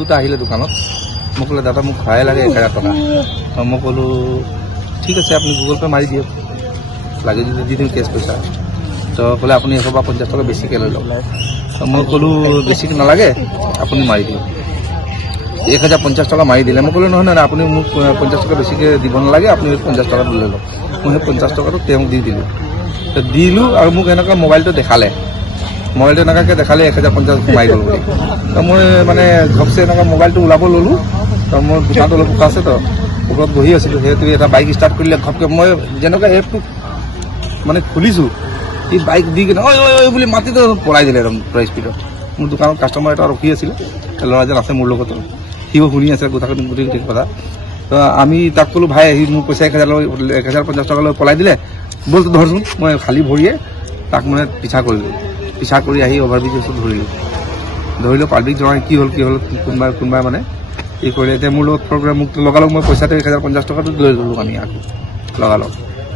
দুটা আহিলে দোকানত মোক ক'লে দাদা মোক সহায় লাগে 1000 টকা মই ক'লো ঠিক আছে আপুনি গুগল পে মাৰি দিয়ক লাগে যদি দি দিম কেছ পইচা তো ক'লে আপুনি 150 টকা বেছিকৈ লৈ লওক মই ক'লো বেছিকৈ নালাগে আপুনি মাৰি দিয়ক 1050 টকা মাৰি দিলে মই ক'লো নহয় নহয় আপুনি মোক 50 টকা বেছিকৈ দিব নালাগে আপুনি 50 টকা লৈ লওক মই সেই 50 টকাটো তেওঁক দি দিলোঁ আৰু মোক এনেকুৱা মোবাইলটো দেখালে মোবাইলটো এনেকুৱাকৈ দেখালে 1050 সোমাই গ'ল বুলি তো মই মানে ঘপচে এনেকুৱা মোবাইলটো ওলাব ল'লোঁ তো মোৰ দোকানটো অলপ বোকা আছে তো ওপৰত বহি আছিলোঁ সেইটো এটা বাইক ষ্টাৰ্ট কৰিলে ঘপকৈ মই যেনেকুৱা এপটো মানে খুলিছোঁ এই বাইক দি কিনে ঐ ঐ ঐ বুলি মাটিটো পলাই দিলে একদম পুৰা স্পীডত মোৰ দোকানত কাষ্টমাৰ এটা ৰখি আছিলে ল'ৰাজন আছে মোৰ লগতো সিও শুনি আছে গোটেই কথা তো আমি তাক ক'লোঁ ভাই আহি মোৰ পইচা 1050 টকা লৈ পলাই দিলে বলটো ধৰচোন মই খালী ভৰিয়ে তাক মানে পিছা কৰিলোঁ পিছা কৰি আহি অভাৰব্ৰিজ ওচৰত ধৰিলোঁ পাব্লিক জনাই কি হ'ল কোনোবাই মানে এই কৰিলে এতিয়া মোৰ লগত প্ৰগ্ৰেম মোক লগালগ মই পইচাটো 1050 টকাটো লৈ ল'লোঁ আমি আকৌ লগালগ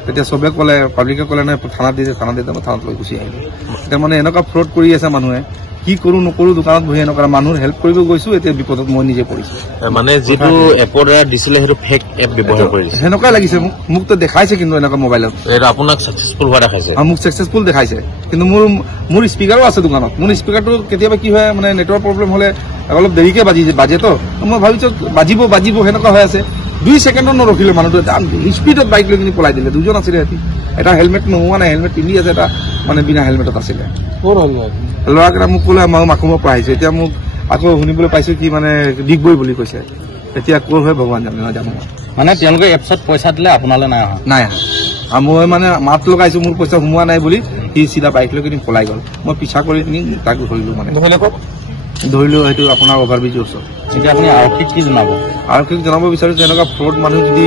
তেতিয়া চবে ক'লে পাব্লিকে ক'লে নাই থানাত দিছে মই থানাত লৈ গুচি আহিলোঁ এতিয়া মানে এনেকুৱা ফ্ৰড কৰি আছে মানুহে কি কৰোঁ নকৰোঁ দোকানত বহি এনেকুৱা মানুহৰ হেল্প কৰিব গৈছোঁ এতিয়া বিপদত মই নিজে পৰিছোঁ মানে যিটো এপৰ দ্বাৰা দিছিলে সেইটো ফেক এপ ব্যৱহাৰ কৰিছে সেনেকুৱাই লাগিছে মোক তো দেখাইছে কিন্তু এনেকুৱা মোবাইলত এইটো আপোনাক ছাকচেছফুল হোৱা দেখাইছে মোক ছাকচেছফুল দেখাইছে কিন্তু মোৰ স্পীকাৰো আছে দোকানত মোৰ স্পীকাৰটো কেতিয়াবা কি হয় মানে নেটৱৰ্ক প্ৰব্লেম হ'লে অলপ দেৰিকৈ বাজে তো মই ভাবিছোঁ বাজিব সেনেকুৱা হৈ আছে 2 ছেকেণ্ডত নৰখিলে মানুহটোৱে স্পীডত বাইক লৈ কিনি পলাই দিলে দুজন আছিলে সিহঁতি এটা হেলমেট নোহোৱা নাই হেলমেট পিন্ধি আছে এটা মানে বিনা হেলমেটত আছিলে ল'ৰাকেইটা মোক ক'লে মাকুমৰ পৰা আহিছে এতিয়া মোক আকৌ শুনিবলৈ পাইছোঁ কি মানে ডিগবৈ বুলি কৈছে এতিয়া ক'ৰ হয় ভগৱান নাজানো মানে তেওঁলোকে এপছত পইচা দিলে আপোনালৈ নাই অহা মই মানে মাত লগাইছোঁ মোৰ পইচা সোমোৱা নাই বুলি সি চিধা বাইক লৈ কিনি পলাই গ'ল মই পিছা কৰি কিনি তাক ধৰিলোঁ মানে ধৰিলোঁ সেইটো আপোনাৰ অভাৰব্ৰিজৰ ওচৰত এতিয়া আপুনি আৰক্ষীক কি জনাব আৰক্ষীক জনাব বিচাৰিছোঁ এনেকুৱা ফ্ৰড মানুহ যদি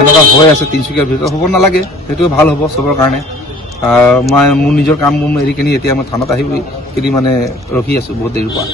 এনেকুৱা হৈ আছে তিনিচুকীয়াৰ ভিতৰত হ'ব নালাগে সেইটো ভাল হ'ব চবৰ কাৰণে মই মোৰ নিজৰ কাম এৰি কিনি এতিয়া মই থানাত আহি কিনি মানে ৰখি আছোঁ বহুত দেৰিৰ পৰা